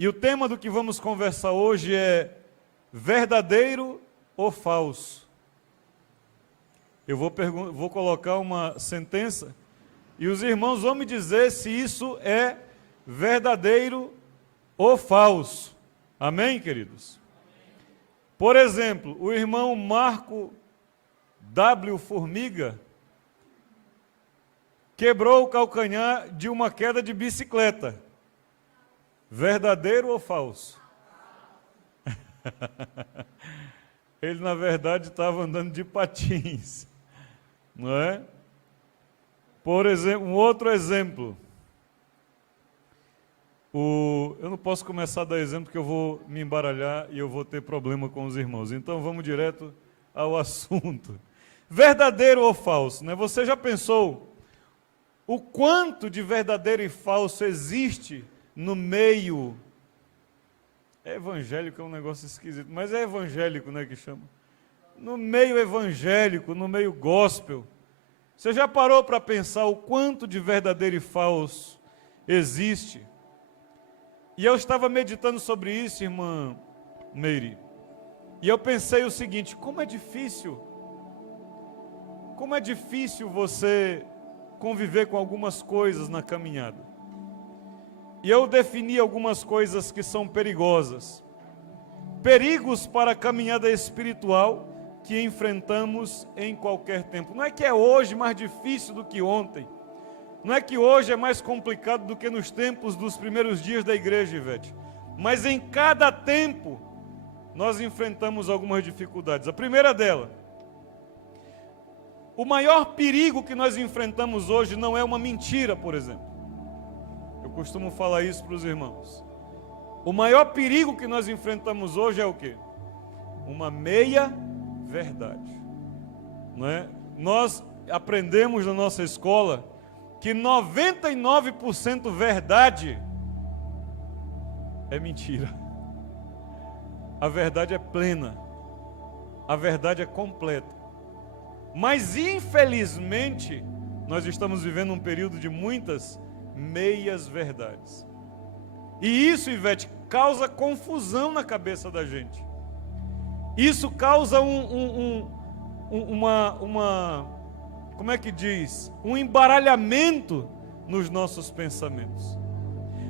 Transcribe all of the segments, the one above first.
E o tema do que vamos conversar hoje é verdadeiro ou falso? Eu vou colocar uma sentença e os irmãos vão me dizer se isso é verdadeiro ou falso. Amém, queridos? Por exemplo, o irmão Marco W. Formiga quebrou o calcanhar de uma queda de bicicleta. Verdadeiro ou falso? Ele, na verdade, estava andando de patins, não é? Por exemplo, um outro exemplo. Eu não posso começar a dar exemplo porque eu vou me embaralhar e eu vou ter problema com os irmãos. Então, vamos direto ao assunto. Verdadeiro ou falso, né? Você já pensou o quanto de verdadeiro e falso existe no meio evangélico? É um negócio esquisito, mas é evangélico, né, que chama? No meio evangélico, no meio gospel. Você já parou para pensar o quanto de verdadeiro e falso existe? E eu estava meditando sobre isso, irmã Meire, e eu pensei o seguinte: como é difícil você conviver com algumas coisas na caminhada. E eu defini algumas coisas que são perigosas. Perigos para a caminhada espiritual que enfrentamos em qualquer tempo. Não é que é hoje mais difícil do que ontem. Não é que hoje é mais complicado do que nos tempos dos primeiros dias da igreja, Ivete. Mas em cada tempo, nós enfrentamos algumas dificuldades. A primeira dela, o maior perigo que nós enfrentamos hoje não é uma mentira, por exemplo. Eu costumo falar isso para os irmãos. O maior perigo que nós enfrentamos hoje é o quê? Uma meia verdade. Não é? Nós aprendemos na nossa escola que 99% verdade é mentira. A verdade é plena. A verdade é completa. Mas, infelizmente, nós estamos vivendo um período de muitas meias verdades. E isso, Ivete, causa confusão na cabeça da gente. Isso causa como é que diz? Um embaralhamento nos nossos pensamentos.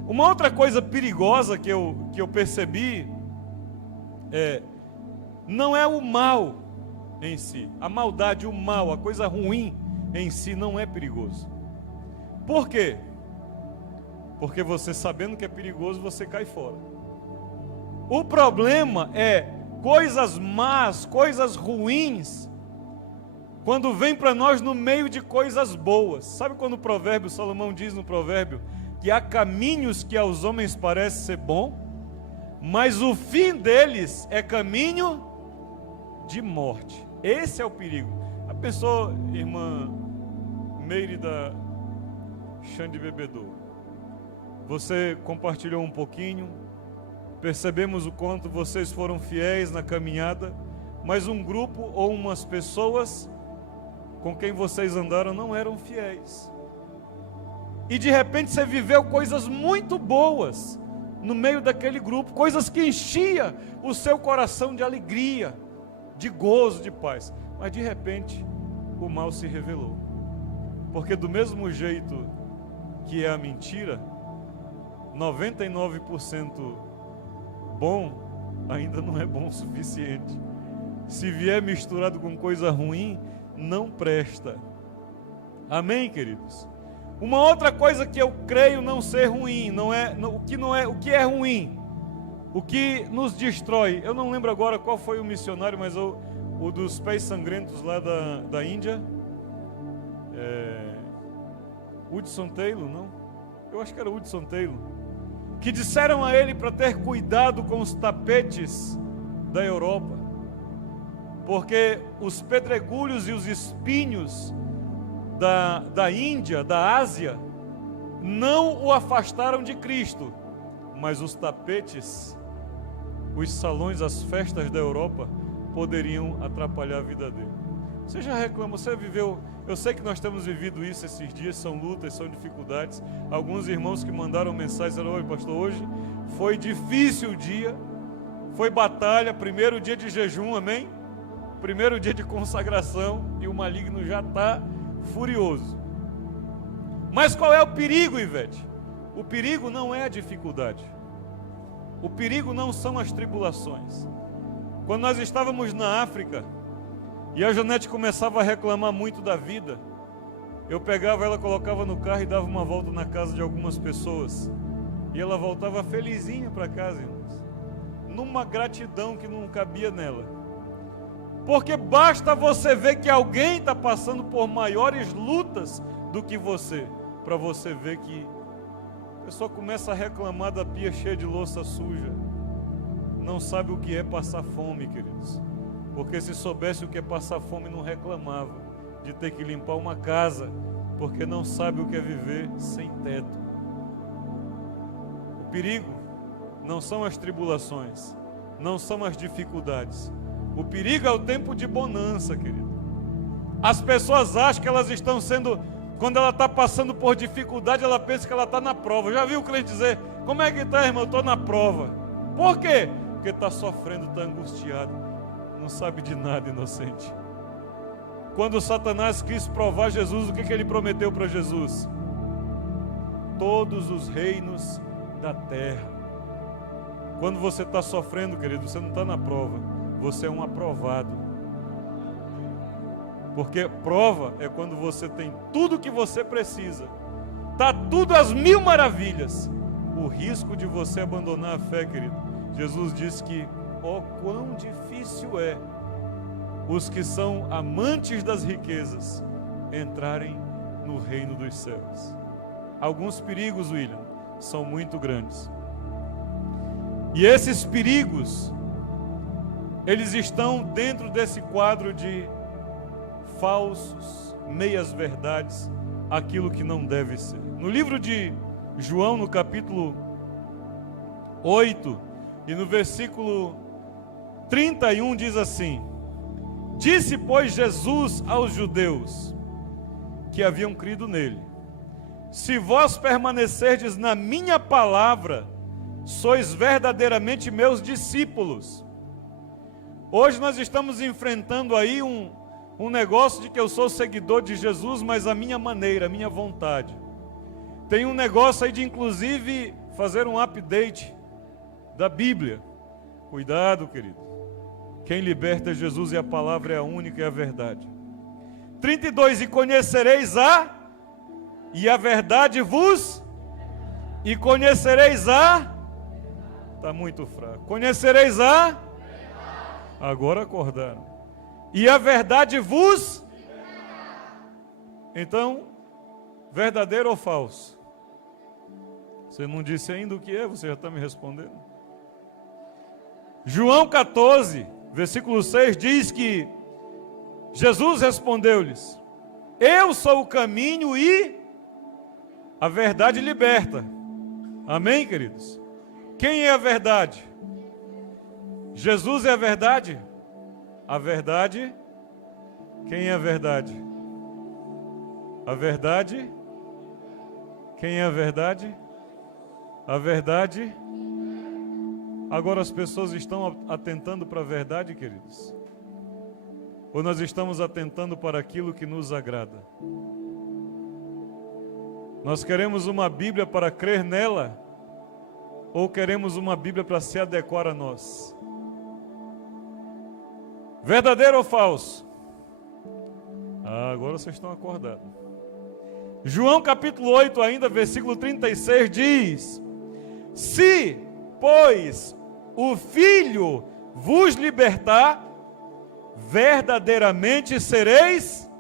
Uma outra coisa perigosa que eu percebi não é o mal em si. A maldade, o mal, a coisa ruim em si não é perigoso. Por quê? Porque você, sabendo que é perigoso, você cai fora. O problema é coisas más, coisas ruins, quando vem para nós no meio de coisas boas. Sabe quando Salomão diz no provérbio, que há caminhos que aos homens parece ser bom, mas o fim deles é caminho de morte. Esse é o perigo. A pessoa, irmã Meire da Xande Bebedouro, você compartilhou um pouquinho, percebemos o quanto vocês foram fiéis na caminhada, mas um grupo ou umas pessoas com quem vocês andaram não eram fiéis. E de repente você viveu coisas muito boas no meio daquele grupo, coisas que enchia o seu coração de alegria, de gozo, de paz. Mas de repente o mal se revelou. Porque do mesmo jeito que é a mentira, 99% bom ainda não é bom o suficiente. Se vier misturado com coisa ruim, não presta. Amém, queridos? Uma outra coisa que eu creio não ser ruim, o que é ruim, o que nos destrói. Eu não lembro agora qual foi o missionário, mas o dos pés sangrentos lá da Índia, Hudson Taylor, não? Eu acho que era Hudson Taylor, que disseram a ele para ter cuidado com os tapetes da Europa, porque os pedregulhos e os espinhos da Índia, da Ásia, não o afastaram de Cristo, mas os tapetes, os salões, as festas da Europa poderiam atrapalhar a vida dele. Você já reclama, você viveu, eu sei que nós temos vivido isso esses dias, são lutas, são dificuldades. Alguns irmãos que mandaram mensagem disseram: oi pastor, hoje foi difícil o dia, foi batalha, primeiro dia de jejum, amém? Primeiro dia de consagração, e o maligno já está furioso. Mas qual é o perigo, Ivete? O perigo não é a dificuldade. O perigo não são as tribulações. Quando nós estávamos na África, e a Janete começava a reclamar muito da vida, eu pegava ela, colocava no carro e dava uma volta na casa de algumas pessoas. E ela voltava felizinha para casa, irmãos. Numa gratidão que não cabia nela. Porque basta você ver que alguém está passando por maiores lutas do que você, para você ver que a pessoa começa a reclamar da pia cheia de louça suja. Não sabe o que é passar fome, queridos. Porque se soubesse o que é passar fome, não reclamava de ter que limpar uma casa, porque não sabe o que é viver sem teto. O perigo não são as tribulações, não são as dificuldades. O perigo é o tempo de bonança, querido. As pessoas acham que elas estão sendo, quando ela está passando por dificuldade, ela pensa que ela está na prova. Já viu o crente dizer, como é que está, irmão? Eu estou na prova. Por quê? Porque está sofrendo, está angustiado, não sabe de nada, inocente. Quando Satanás quis provar Jesus, o que ele prometeu para Jesus? Todos os reinos da terra. Quando você está sofrendo, querido, você não está na prova, você é um aprovado. Porque prova é quando você tem tudo o que você precisa, está tudo às mil maravilhas. O risco de você abandonar a fé, querido, Jesus disse que, ó, quão difícil é os que são amantes das riquezas entrarem no reino dos céus. Alguns perigos, William, são muito grandes. E esses perigos, eles estão dentro desse quadro de falsos, meias verdades, aquilo que não deve ser. No livro de João, no capítulo 8, e no versículo 31 diz assim: disse, pois, Jesus aos judeus que haviam crido nele: se vós permanecerdes na minha palavra, sois verdadeiramente meus discípulos. Hoje nós estamos enfrentando aí um negócio de que eu sou seguidor de Jesus, mas a minha maneira, a minha vontade. Tem um negócio aí de inclusive fazer um update da Bíblia. Cuidado, querido. Quem liberta é Jesus e a palavra é a única e a verdade. 32, e conhecereis e a verdade vos, e conhecereis está muito fraco. Conhecereis agora acordaram. E a verdade vos, então, verdadeiro ou falso? Você não disse ainda o que é, você já está me respondendo. João 14, versículo 6 diz que Jesus respondeu-lhes: eu sou o caminho e a verdade liberta. Amém, queridos? Quem é a verdade? Jesus é a verdade? A verdade? Quem é a verdade? A verdade? Quem é a verdade? A verdade? Agora as pessoas estão atentando para a verdade, queridos? Ou nós estamos atentando para aquilo que nos agrada? Nós queremos uma Bíblia para crer nela? Ou queremos uma Bíblia para se adequar a nós? Verdadeiro ou falso? Agora vocês estão acordados. João capítulo 8 ainda, versículo 36 diz: se, pois, o Filho vos libertar, verdadeiramente sereis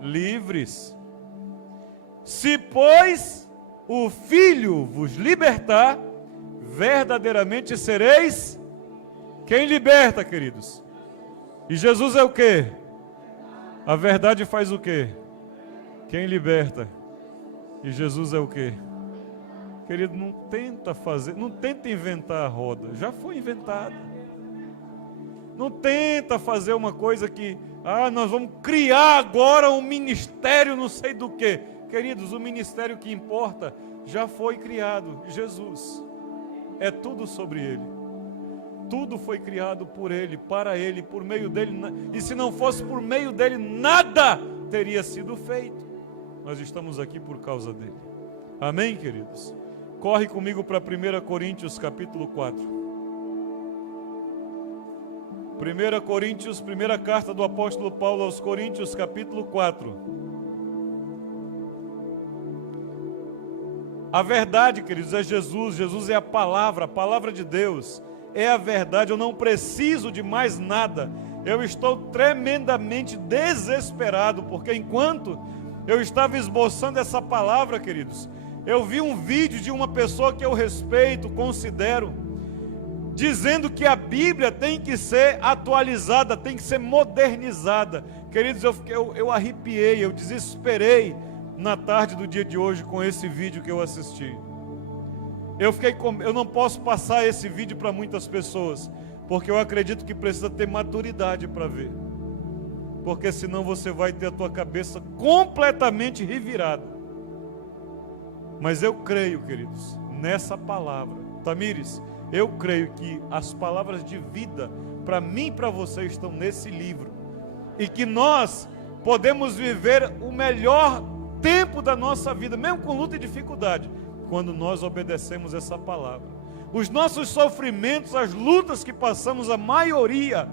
livres. Se, pois, o Filho vos libertar, verdadeiramente sereis. Quem liberta, queridos? E Jesus é o quê? A verdade faz o quê? Quem liberta? E Jesus é o quê? Querido, não tenta inventar a roda, já foi inventada. Não tenta fazer uma coisa que, nós vamos criar agora um ministério não sei do quê. Queridos, o ministério que importa já foi criado, Jesus. É tudo sobre Ele. Tudo foi criado por Ele, para Ele, por meio dEle. E se não fosse por meio dEle, nada teria sido feito. Nós estamos aqui por causa dEle. Amém, queridos? Corre comigo para 1 Coríntios capítulo 4. 1 Coríntios, primeira carta do apóstolo Paulo aos Coríntios, capítulo 4. A verdade, queridos, é Jesus. Jesus é a palavra de Deus. É a verdade, eu não preciso de mais nada. Eu estou tremendamente desesperado, porque enquanto eu estava esboçando essa palavra, queridos, eu vi um vídeo de uma pessoa que eu respeito, considero, dizendo que a Bíblia tem que ser atualizada, tem que ser modernizada. Queridos, eu arrepiei, eu desesperei na tarde do dia de hoje com esse vídeo que eu assisti. Eu não posso passar esse vídeo para muitas pessoas, porque eu acredito que precisa ter maturidade para ver. Porque senão você vai ter a tua cabeça completamente revirada. Mas eu creio, queridos, nessa palavra. Tamires, eu creio que as palavras de vida para mim e para você estão nesse livro. E que nós podemos viver o melhor tempo da nossa vida, mesmo com luta e dificuldade, quando nós obedecemos essa palavra. Os nossos sofrimentos, as lutas que passamos, a maioria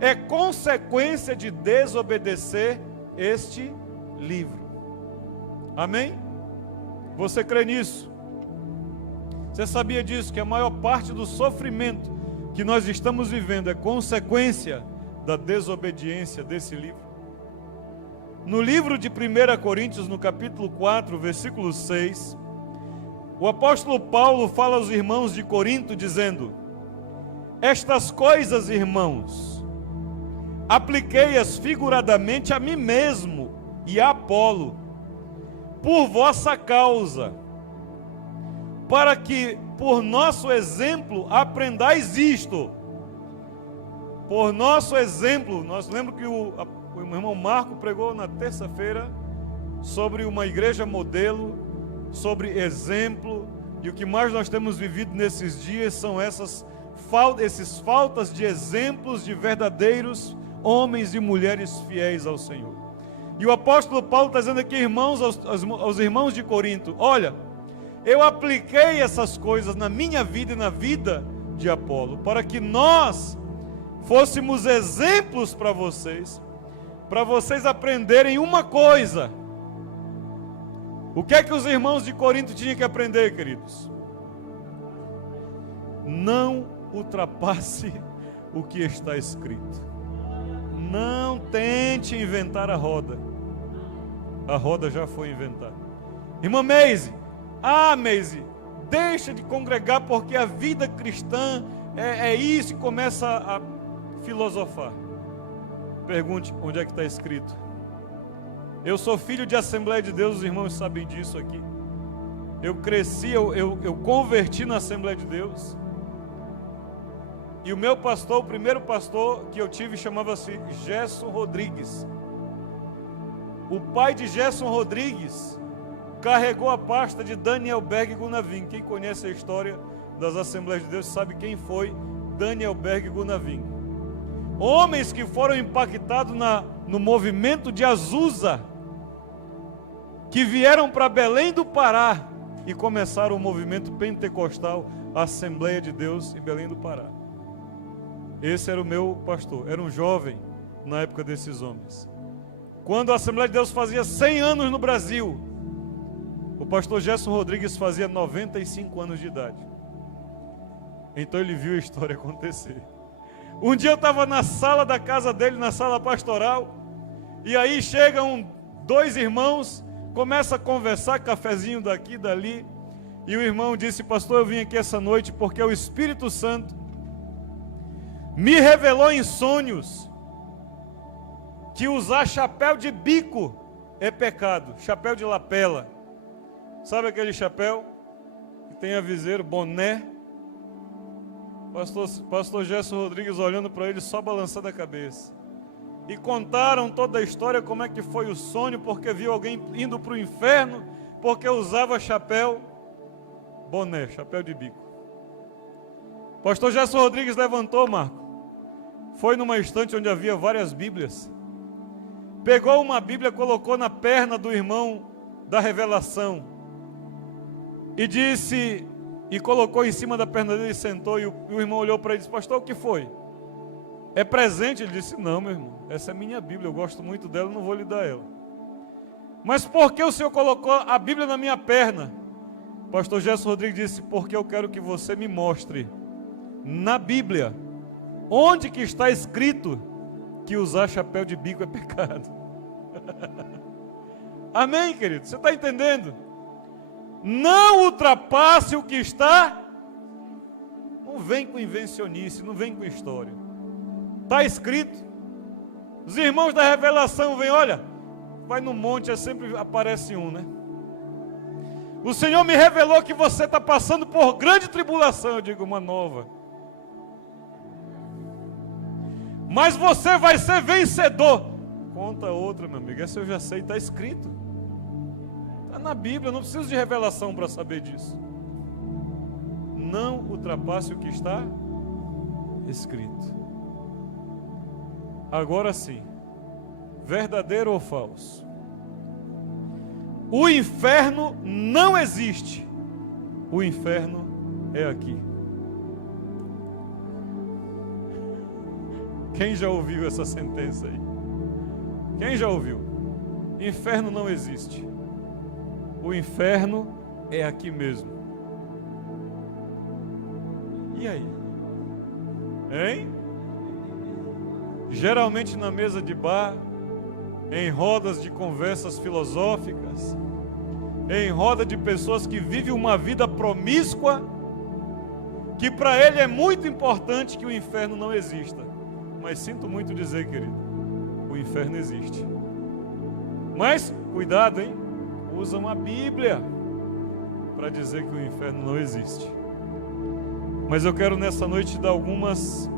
é consequência de desobedecer este livro. Amém? Você crê nisso? Você sabia disso? Que a maior parte do sofrimento que nós estamos vivendo é consequência da desobediência desse livro? No livro de 1 Coríntios, no capítulo 4, versículo 6, o apóstolo Paulo fala aos irmãos de Corinto dizendo: estas coisas, irmãos, apliquei-as figuradamente a mim mesmo e a Apolo, por vossa causa, para que por nosso exemplo aprendais isto. Por nosso exemplo, nós lembramos que o irmão Marco pregou na terça-feira sobre uma igreja modelo, sobre exemplo, e o que mais nós temos vivido nesses dias são esses faltas de exemplos de verdadeiros homens e mulheres fiéis ao Senhor. E o apóstolo Paulo está dizendo aqui, irmãos, aos irmãos de Corinto: olha, eu apliquei essas coisas na minha vida e na vida de Apolo, para que nós fôssemos exemplos para vocês aprenderem uma coisa. O que é que os irmãos de Corinto tinham que aprender, queridos? Não ultrapasse o que está escrito. Não tente inventar a roda. A roda já foi inventada. Irmã Meise, Meise, deixa de congregar porque a vida cristã é isso, e começa a filosofar. Pergunte, onde é que está escrito? Eu sou filho de Assembleia de Deus, os irmãos sabem disso aqui. Eu cresci, eu converti na Assembleia de Deus. E o meu pastor, o primeiro pastor que eu tive, chamava-se Gerson Rodrigues. O pai de Gerson Rodrigues carregou a pasta de Daniel Berg Gunavin. Quem conhece a história das Assembleias de Deus sabe quem foi Daniel Berg Gunavin. Homens que foram impactados no movimento de Azusa, que vieram para Belém do Pará e começaram o movimento pentecostal, a Assembleia de Deus em Belém do Pará. Esse era o meu pastor, era um jovem na época desses homens. Quando a Assembleia de Deus fazia 100 anos no Brasil, o pastor Gerson Rodrigues fazia 95 anos de idade. Então ele viu a história acontecer. Um dia eu estava na sala da casa dele, na sala pastoral, e aí chegam dois irmãos, começa a conversar, cafezinho daqui e dali, e o irmão disse: pastor, eu vim aqui essa noite porque o Espírito Santo me revelou em sonhos que usar chapéu de bico é pecado, chapéu de lapela. Sabe aquele chapéu que tem aviseiro, boné? Pastor Gerson Rodrigues olhando para ele, só balançando a cabeça. e contaram toda a história, como é que foi o sonho, porque viu alguém indo para o inferno, porque usava chapéu, boné, chapéu de bico. Pastor Gerson Rodrigues levantou, Marco, foi numa estante onde havia várias Bíblias, pegou uma Bíblia, colocou na perna do irmão da revelação, e disse, e colocou em cima da perna dele e sentou, e o irmão olhou para ele e disse, pastor, o que foi? É presente? Ele disse, não, meu irmão, essa é minha Bíblia, eu gosto muito dela, não vou lhe dar ela. Mas por que o senhor colocou a Bíblia na minha perna? Pastor Gerson Rodrigues disse, porque eu quero que você me mostre na Bíblia onde que está escrito que usar chapéu de bico é pecado. Amém, querido? Você está entendendo? Não ultrapasse o que está. Não vem com invencionice, não vem com história. Está escrito. Os irmãos da revelação vêm, olha, vai no monte, sempre aparece um, né? O Senhor me revelou que você está passando por grande tribulação. Eu digo, uma nova. Mas você vai ser vencedor. Conta outra, meu amigo, essa eu já sei, está escrito. Está na Bíblia, eu não preciso de revelação para saber disso. Não ultrapasse o que está escrito. Agora sim, verdadeiro ou falso? O inferno não existe. O inferno é aqui. Quem já ouviu essa sentença aí? Quem já ouviu? Inferno não existe. O inferno é aqui mesmo. E aí? Hein? Geralmente na mesa de bar, em rodas de conversas filosóficas, em roda de pessoas que vivem uma vida promíscua, que para ele é muito importante que o inferno não exista. Mas sinto muito dizer, querido, o inferno existe. Mas, cuidado, hein? Usam a Bíblia para dizer que o inferno não existe. Mas eu quero nessa noite dar algumas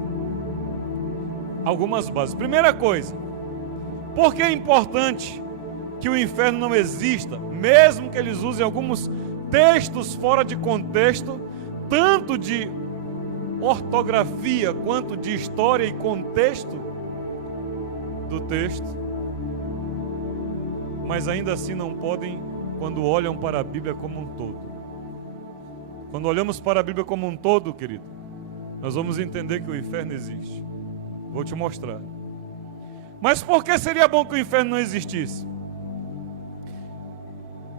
bases. Primeira coisa, por que é importante que o inferno não exista, mesmo que eles usem alguns textos fora de contexto, tanto de ortografia quanto de história e contexto do texto, mas ainda assim não podem quando olham para a Bíblia como um todo. Quando olhamos para a Bíblia como um todo, querido, nós vamos entender que o inferno existe. Vou te mostrar. Mas por que seria bom que o inferno não existisse?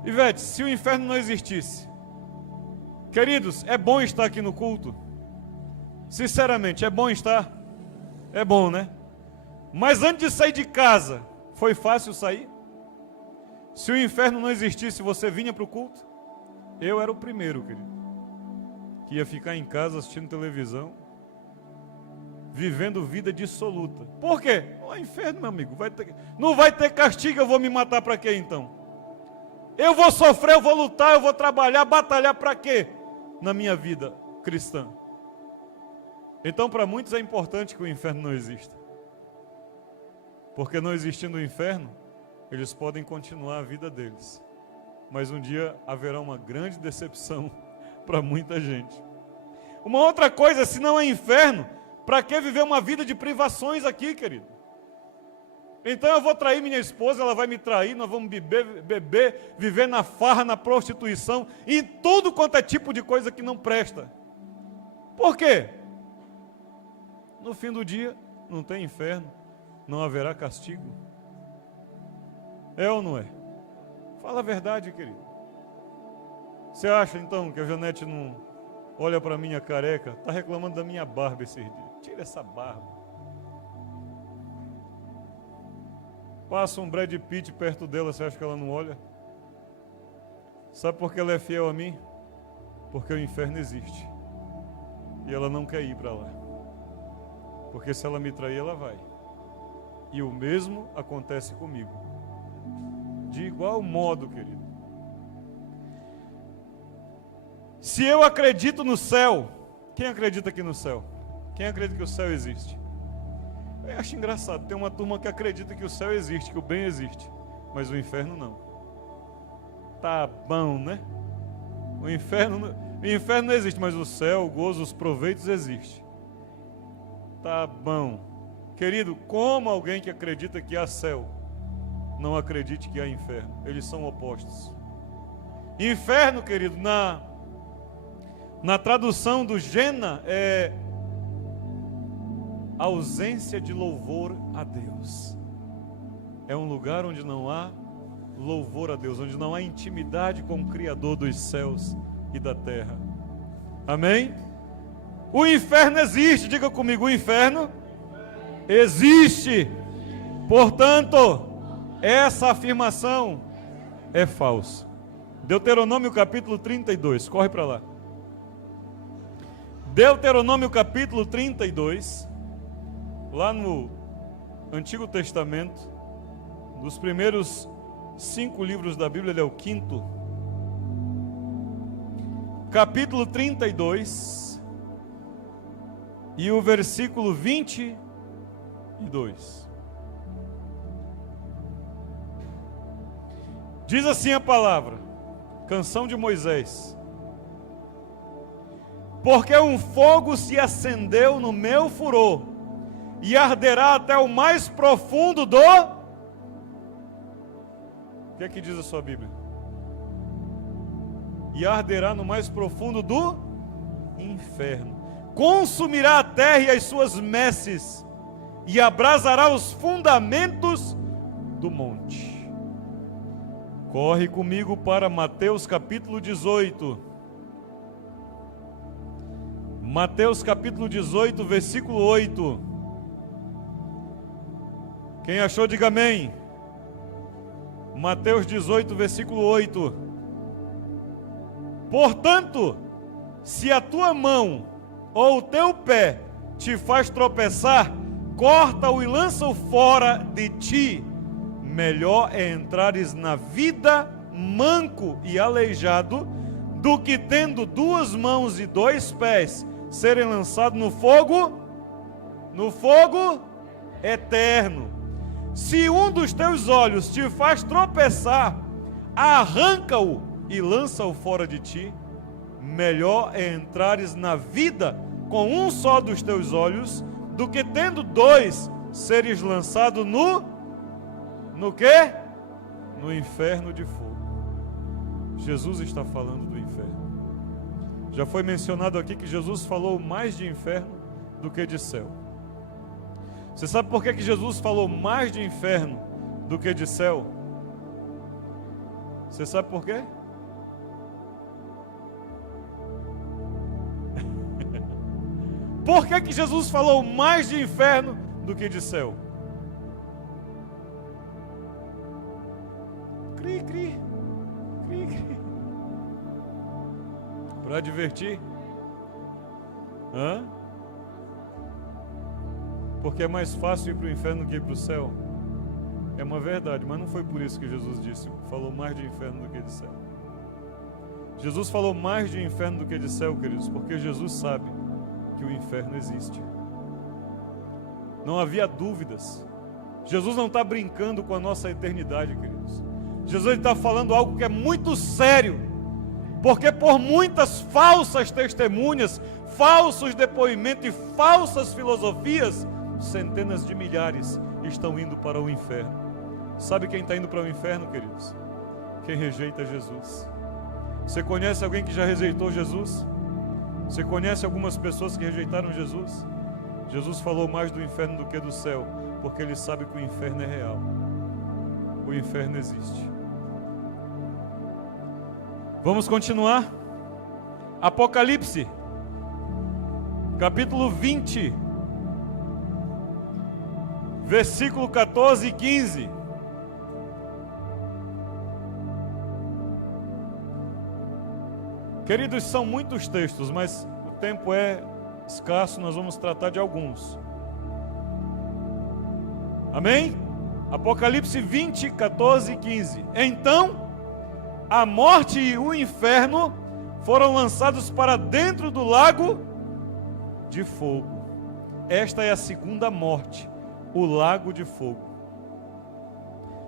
Ivete, se o inferno não existisse, queridos, é bom estar aqui no culto? Sinceramente, é bom estar? É bom, né? Mas antes de sair de casa, foi fácil sair? Se o inferno não existisse, você vinha para o culto? Eu era o primeiro, querido, que ia ficar em casa assistindo televisão, vivendo vida dissoluta. Por quê? O inferno, meu amigo, não vai ter castigo, eu vou me matar para quê então? Eu vou sofrer, eu vou lutar, eu vou trabalhar, batalhar para quê? Na minha vida cristã. Então, para muitos é importante que o inferno não exista. Porque não existindo o inferno, eles podem continuar a vida deles. Mas um dia haverá uma grande decepção para muita gente. Uma outra coisa, se não é inferno, para que viver uma vida de privações aqui, querido? Então eu vou trair minha esposa, ela vai me trair, nós vamos beber, viver na farra, na prostituição, e em tudo quanto é tipo de coisa que não presta. Por quê? No fim do dia, não tem inferno, não haverá castigo. É ou não é? Fala a verdade, querido. Você acha então que a Janete não olha para minha careca? Está reclamando da minha barba esses dias. Tira essa barba. Passa um Brad Pitt perto dela, você acha que ela não olha? Sabe por que ela é fiel a mim? Porque o inferno existe. E ela não quer ir para lá. Porque se ela me trair, ela vai. E o mesmo acontece comigo. De igual modo, querido. Se eu acredito no céu, quem acredita aqui no céu? Quem acredita que o céu existe? Eu acho engraçado, tem uma turma que acredita que o céu existe, que o bem existe, mas o inferno não. Tá bom, né? O inferno não existe, mas o céu, o gozo, os proveitos existem. Tá bom. Querido, como alguém que acredita que há céu não acredite que há inferno? Eles são opostos. Inferno, querido, na tradução do Gena é ausência de louvor a Deus. É um lugar onde não há louvor a Deus, onde não há intimidade com o Criador dos céus e da terra. Amém? O inferno existe, diga comigo, o inferno existe. Portanto, essa afirmação é falsa. Deuteronômio capítulo 32, corre para lá. Deuteronômio capítulo 32, lá no Antigo Testamento, dos primeiros 5 livros da Bíblia, ele é o 5º. Capítulo 32, e o versículo 22. Diz assim a palavra, canção de Moisés: porque um fogo se acendeu no meu furor, e arderá até o mais profundo do... O que é que diz a sua Bíblia? E arderá no mais profundo do inferno. Consumirá a terra e as suas messes, e abrasará os fundamentos do monte. Corre comigo para Mateus capítulo 18. Mateus capítulo 18, versículo 8. Quem achou, diga amém. Mateus 18, versículo 8. Portanto, se a tua mão ou o teu pé te faz tropeçar, corta-o e lança-o fora de ti. Melhor é entrares na vida manco e aleijado, do que tendo 2 mãos e 2 pés, serem lançados no fogo eterno. Se um dos teus olhos te faz tropeçar, arranca-o e lança-o fora de ti. Melhor é entrares na vida com um só dos teus olhos, do que tendo 2, seres lançado no quê? No inferno de fogo. Jesus está falando do inferno. Já foi mencionado aqui que Jesus falou mais de inferno do que de céu. Você sabe por que Jesus falou mais de inferno do que de céu? Você sabe por quê? Por que Jesus falou mais de inferno do que de céu? Cri, cri, cri, cri. Para divertir? Hã? Porque é mais fácil ir para o inferno do que ir para o céu? É uma verdade, mas não foi por isso que Jesus disse, falou mais de inferno do que de céu. Jesus falou mais de inferno do que de céu, queridos, porque Jesus sabe que o inferno existe. Não havia dúvidas. Jesus não está brincando com a nossa eternidade, queridos. Jesus está falando algo que é muito sério, porque por muitas falsas testemunhas, falsos depoimentos e falsas filosofias, centenas de milhares estão indo para o inferno. Sabe quem está indo para o inferno, queridos? Quem rejeita Jesus. Você conhece alguém que já rejeitou Jesus? Você conhece algumas pessoas que rejeitaram Jesus? Jesus falou mais do inferno do que do céu, porque ele sabe que o inferno é real. O inferno existe. Vamos continuar? Apocalipse, capítulo 20, versículo 14 e 15. Queridos, são muitos textos, mas o tempo é escasso, nós vamos tratar de alguns. Amém? Apocalipse 20, 14 e 15. Então, a morte e o inferno foram lançados para dentro do lago de fogo. Esta é a segunda morte. o lago de fogo.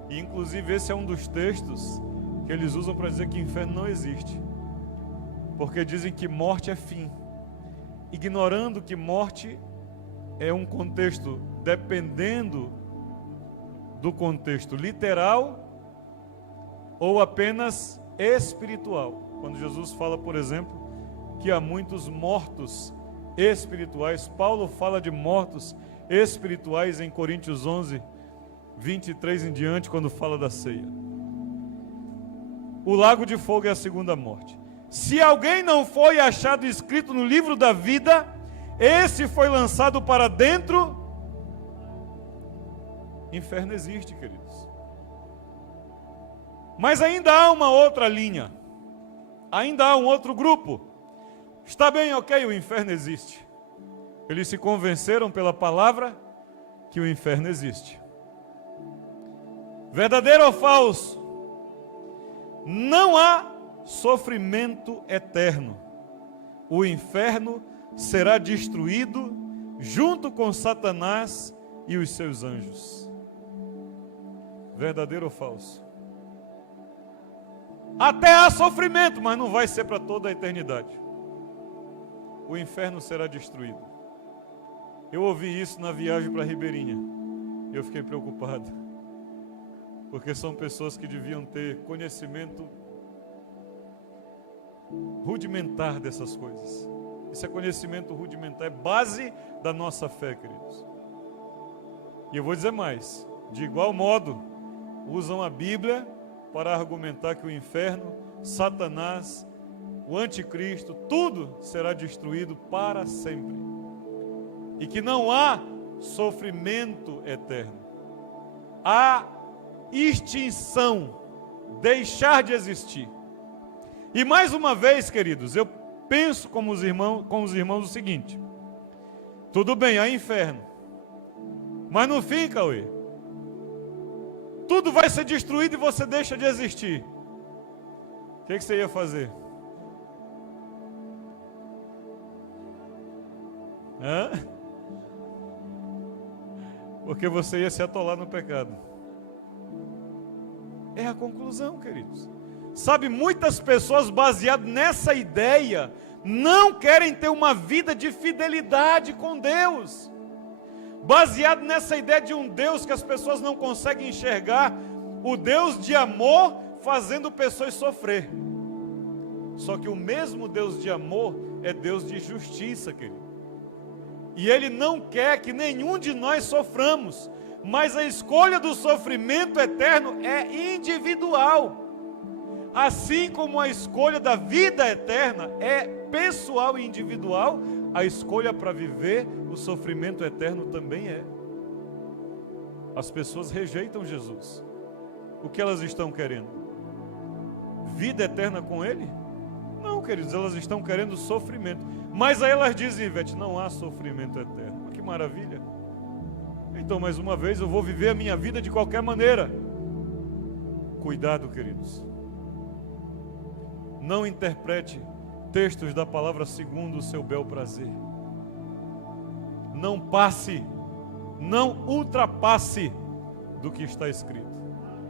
E inclusive esse é um dos textos que eles usam para dizer que inferno não existe. Porque dizem que morte é fim, ignorando que morte é um contexto, dependendo do contexto literal ou apenas espiritual. Quando Jesus fala, por exemplo, que há muitos mortos espirituais, Paulo fala de mortos espirituais em Coríntios 11, 23 em diante, quando fala da ceia. O lago de fogo é a segunda morte. Se alguém não foi achado escrito no livro da vida, esse foi lançado para dentro. Inferno existe, queridos. Mas ainda há uma outra linha. Ainda há um outro grupo. Está bem, ok, o inferno existe. Eles se convenceram pela palavra que o inferno existe. Verdadeiro ou falso? Não há sofrimento eterno. O inferno será destruído junto com Satanás e os seus anjos. Verdadeiro ou falso? Até há sofrimento, mas não vai ser para toda a eternidade. O inferno será destruído. Eu ouvi isso na viagem para Ribeirinha. Eu fiquei preocupado. Porque são pessoas que deviam ter conhecimento rudimentar dessas coisas. Isso é conhecimento rudimentar, é base da nossa fé, queridos. E eu vou dizer mais. De igual modo, usam a Bíblia para argumentar que o inferno, Satanás, o anticristo, tudo será destruído para sempre. E que não há sofrimento eterno. Há extinção, deixar de existir. E mais uma vez, queridos, eu penso com os irmãos o seguinte: tudo bem, há inferno, mas no fim, Cauê, tudo vai ser destruído e você deixa de existir. O que você ia fazer? Hã? Porque você ia se atolar no pecado. É a conclusão, queridos. Sabe, muitas pessoas baseadas nessa ideia não querem ter uma vida de fidelidade com Deus. Baseado nessa ideia de um Deus que as pessoas não conseguem enxergar, o Deus de amor fazendo pessoas sofrer. Só que o mesmo Deus de amor é Deus de justiça, querido. E Ele não quer que nenhum de nós soframos, mas a escolha do sofrimento eterno é individual. Assim como a escolha da vida eterna é pessoal e individual, a escolha para viver o sofrimento eterno também é. As pessoas rejeitam Jesus. O que elas estão querendo? Vida eterna com Ele? Não, queridos, elas estão querendo sofrimento. Mas aí elas dizem, Ivete, não há sofrimento eterno. Que maravilha. Então, mais uma vez, eu vou viver a minha vida de qualquer maneira. Cuidado, queridos. Não interprete textos da palavra segundo o seu bel prazer. Não passe, não ultrapasse do que está escrito.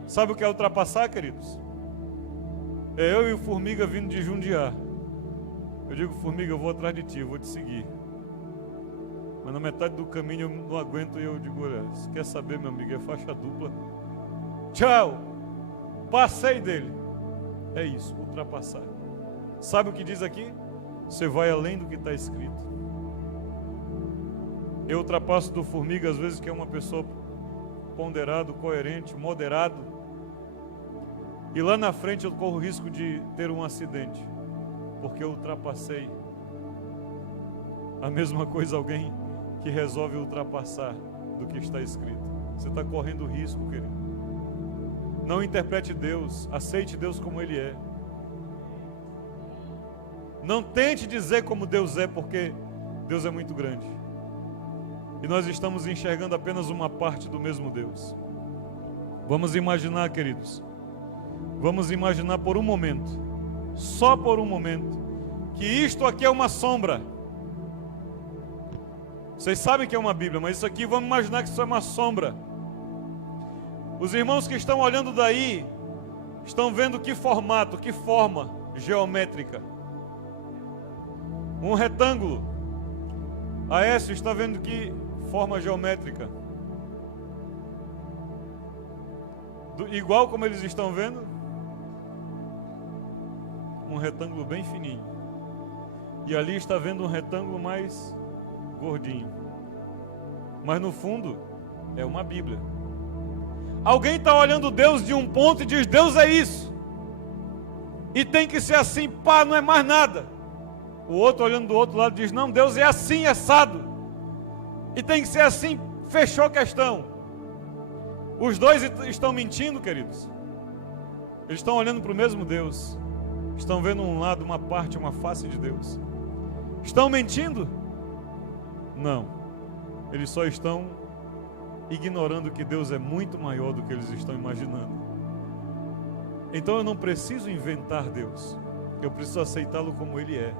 Sabe o que é ultrapassar, queridos? É eu e o Formiga vindo de Jundiá. Eu digo, Formiga, eu vou atrás de ti, eu vou te seguir. Mas na metade do caminho eu não aguento e eu digo, olha, você quer saber, meu amigo, é faixa dupla. Tchau! Passei dele. É isso, ultrapassar. Sabe o que diz aqui? Você vai além do que está escrito. Eu ultrapasso do Formiga, às vezes, que é uma pessoa ponderado, coerente, moderado. E lá na frente eu corro o risco de ter um acidente, porque eu ultrapassei. A mesma coisa alguém que resolve ultrapassar do que está escrito. Você está correndo risco, querido. Não interprete Deus, aceite Deus como Ele é. Não tente dizer como Deus é, porque Deus é muito grande. E nós estamos enxergando apenas uma parte do mesmo Deus. Vamos imaginar, queridos. Vamos imaginar por um momento, só por um momento, que isto aqui é uma sombra. Vocês sabem que é uma Bíblia, mas isso aqui, vamos imaginar que isso é uma sombra. Os irmãos que estão olhando daí, estão vendo que formato, que forma geométrica. Um retângulo. Aécio está vendo que forma geométrica. Igual como eles estão vendo, um retângulo bem fininho. E ali está vendo um retângulo mais gordinho. Mas no fundo é uma Bíblia. Alguém está olhando Deus de um ponto e diz: Deus é isso. E tem que ser assim, pá, não é mais nada. O outro olhando do outro lado diz: não, Deus é assim, assado. E tem que ser assim, fechou a questão. Os dois estão mentindo, queridos. Eles estão olhando para o mesmo Deus. Estão vendo um lado, uma parte, uma face de Deus. Estão mentindo? Não. Eles só estão ignorando que Deus é muito maior do que eles estão imaginando. Então eu não preciso inventar Deus. Eu preciso aceitá-lo como Ele é.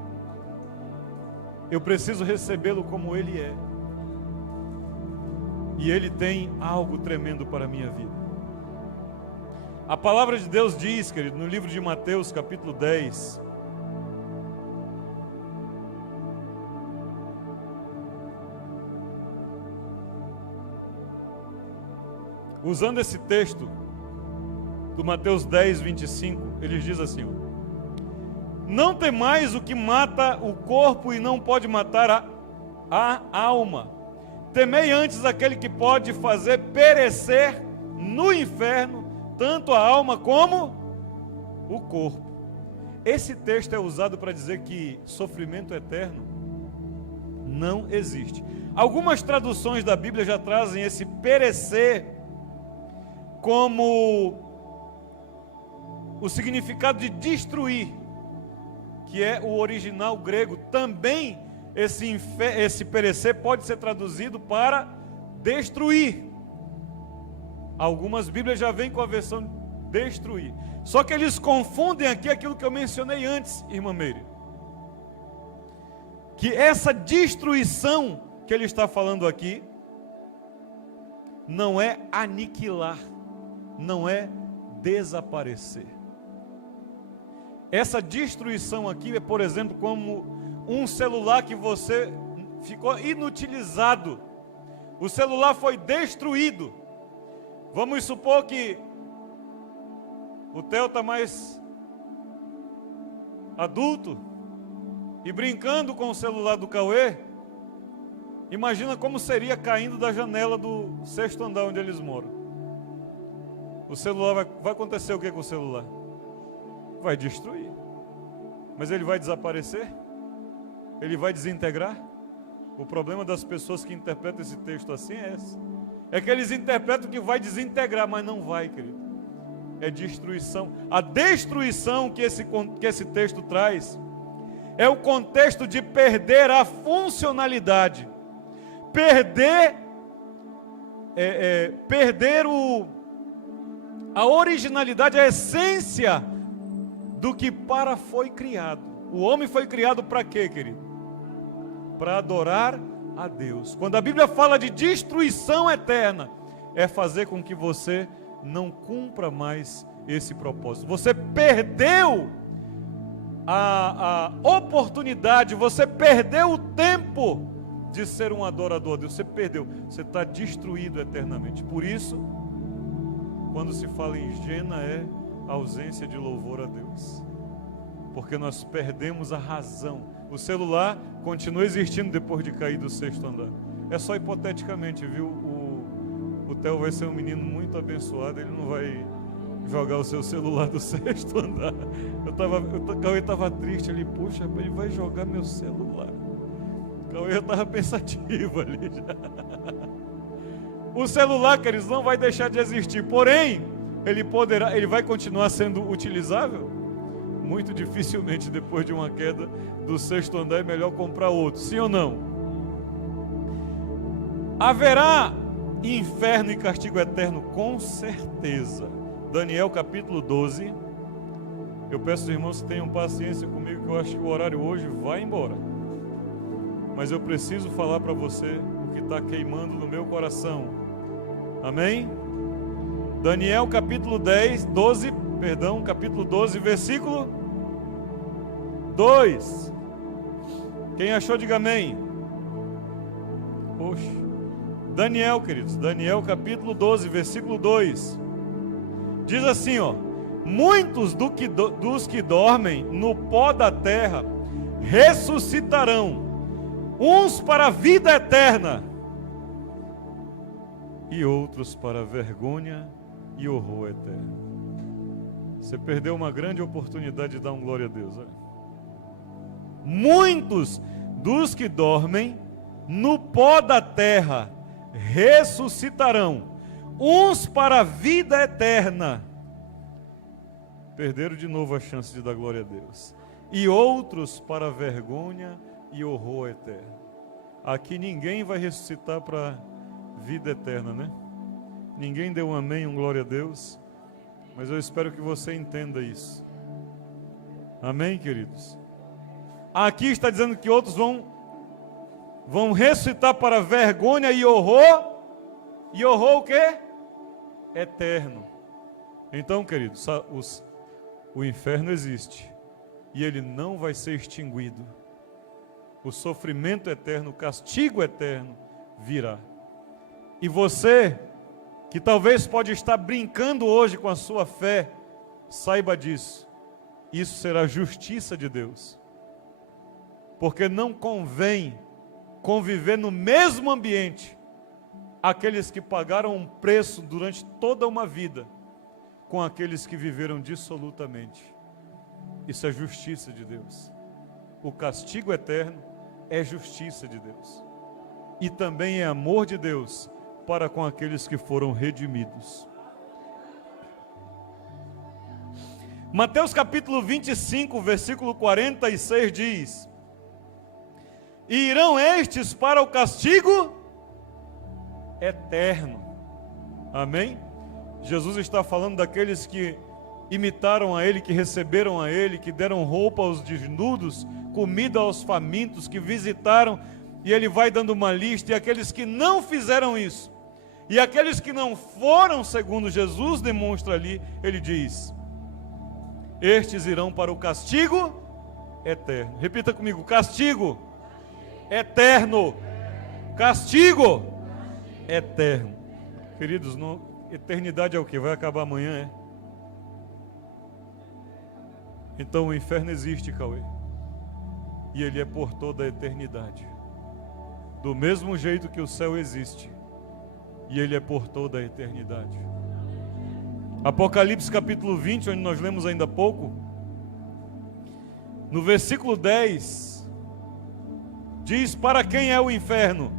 Eu preciso recebê-lo como Ele é. E Ele tem algo tremendo para a minha vida. A palavra de Deus diz, querido, no livro de Mateus, capítulo 10, usando esse texto do Mateus 10, 25, ele diz assim: não temais o que mata o corpo e não pode matar a alma. Temei antes aquele que pode fazer perecer no inferno tanto a alma como o corpo. Esse texto é usado para dizer que sofrimento eterno não existe. Algumas traduções da Bíblia já trazem esse perecer como o significado de destruir, que é o original grego. Também esse perecer pode ser traduzido para destruir. Algumas Bíblias já vêm com a versão destruir. Só que eles confundem aqui aquilo que eu mencionei antes, irmã Meire. Que essa destruição que ele está falando aqui não é aniquilar, não é desaparecer. Essa destruição aqui é, por exemplo, como um celular que você ficou inutilizado. O celular foi destruído. Vamos supor que o Theo está mais adulto e brincando com o celular do Cauê. Imagina como seria caindo da janela do 6º andar onde eles moram. O celular vai acontecer o que com o celular? Vai destruir. Mas ele vai desaparecer? Ele vai desintegrar? O problema das pessoas que interpretam esse texto assim é esse. É que eles interpretam que vai desintegrar, mas não vai, querido. É destruição. A destruição que esse texto traz é o contexto de perder a funcionalidade. Perder a originalidade, a essência do que para foi criado. O homem foi criado para quê, querido? Para adorar a Deus. Quando a Bíblia fala de destruição eterna, é fazer com que você não cumpra mais esse propósito. Você perdeu a oportunidade, você perdeu o tempo de ser um adorador a Deus. Você perdeu, você está destruído eternamente. Por isso, quando se fala em Gena, é ausência de louvor a Deus, porque nós perdemos a razão. O celular continua existindo depois de cair do 6º andar. É só hipoteticamente, viu? O Theo vai ser um menino muito abençoado. Ele não vai jogar o seu celular do 6º andar. O Cauê estava triste ali. Puxa, ele vai jogar meu celular. O Cauê estava pensativo ali já. O celular, queridos, não vai deixar de existir. Porém, ele vai continuar sendo utilizável? Muito dificilmente. Depois de uma queda do 6º andar é melhor comprar outro, sim ou não? Haverá inferno e castigo eterno? Com certeza. Daniel capítulo 12. Eu peço aos irmãos que tenham paciência comigo, que eu acho que o horário hoje vai embora, mas eu preciso falar para você que está queimando no meu coração. Amém? Daniel capítulo 12, versículo 2. Quem achou, diga amém. Oxe. Daniel, queridos, Daniel capítulo 12, versículo 2. Diz assim, ó: muitos dos que dormem no pó da terra ressuscitarão, uns para a vida eterna e outros para a vergonha e horror eterno. Você perdeu uma grande oportunidade de dar um glória a Deus. Muitos dos que dormem no pó da terra ressuscitarão, uns para a vida eterna. Perderam de novo a chance de dar glória a Deus. E outros para a vergonha e horror eterno. Aqui ninguém vai ressuscitar para a vida eterna, né? Ninguém deu um amém, um glória a Deus. Mas eu espero que você entenda isso. Amém, queridos? Aqui está dizendo que outros vão ressuscitar para vergonha e horror. E horror o quê? Eterno. Então, queridos, o inferno existe. E ele não vai ser extinguido. O sofrimento eterno, o castigo eterno virá. E você, que talvez pode estar brincando hoje com a sua fé, saiba disso. Isso será justiça de Deus. Porque não convém conviver no mesmo ambiente aqueles que pagaram um preço durante toda uma vida com aqueles que viveram dissolutamente. Isso é justiça de Deus. O castigo eterno é justiça de Deus. E também é amor de Deus para com aqueles que foram redimidos. Mateus capítulo 25, versículo 46 diz: e irão estes para o castigo eterno. Amém? Jesus está falando daqueles que imitaram a Ele, que receberam a Ele, que deram roupa aos desnudos, comida aos famintos, que visitaram, e Ele vai dando uma lista, e aqueles que não fizeram isso, e aqueles que não foram segundo Jesus demonstra ali, Ele diz: estes irão para o castigo eterno. Repita comigo: castigo eterno. Castigo eterno. Queridos, eternidade é o que? Vai acabar amanhã, é? Então o inferno existe, Cauê. E ele é por toda a eternidade. Do mesmo jeito que o céu existe. E ele é por toda a eternidade. Apocalipse capítulo 20, onde nós lemos ainda há pouco, no versículo 10, diz: para quem é o inferno?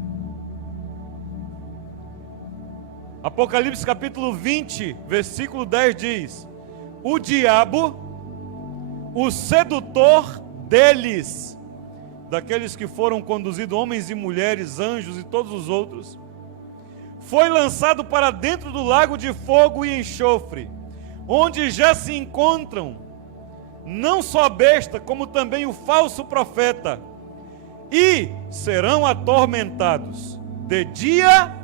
Apocalipse capítulo 20, versículo 10 diz: o diabo, o sedutor deles, daqueles que foram conduzidos, homens e mulheres, anjos e todos os outros, foi lançado para dentro do lago de fogo e enxofre, onde já se encontram não só a besta, como também o falso profeta, e serão atormentados de dia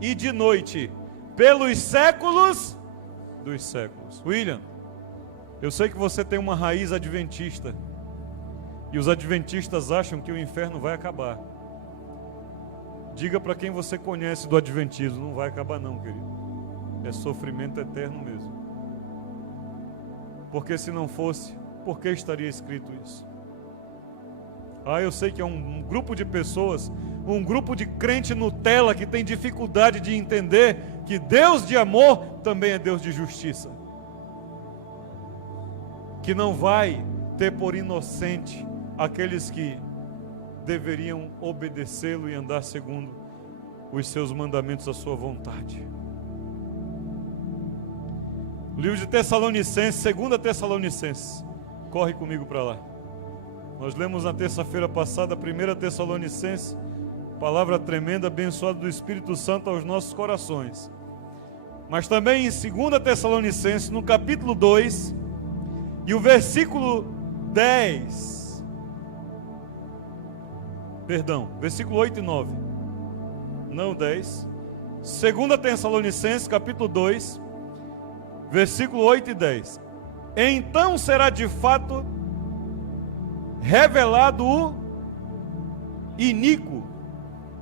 e de noite, pelos séculos dos séculos. William, eu sei que você tem uma raiz adventista, e os adventistas acham que o inferno vai acabar. Diga para quem você conhece do adventismo: não vai acabar não, querido. É sofrimento eterno mesmo. Porque se não fosse, por que estaria escrito isso? Eu sei que é um grupo de pessoas, um grupo de crente Nutella que tem dificuldade de entender que Deus de amor também é Deus de justiça. Que não vai ter por inocente aqueles que deveriam obedecê-lo e andar segundo os seus mandamentos, a sua vontade. O livro de Tessalonicenses, 2 Tessalonicenses, corre comigo para lá. Nós lemos na terça-feira passada, 1 Tessalonicenses, palavra tremenda, abençoada do Espírito Santo aos nossos corações. Mas também em 2 Tessalonicenses, no capítulo 2, e o versículo 10, versículo 8 e 9. não 10. 2 Tessalonicenses, capítulo 2, versículo 8 e 10. Então será de fato revelado o iníquo,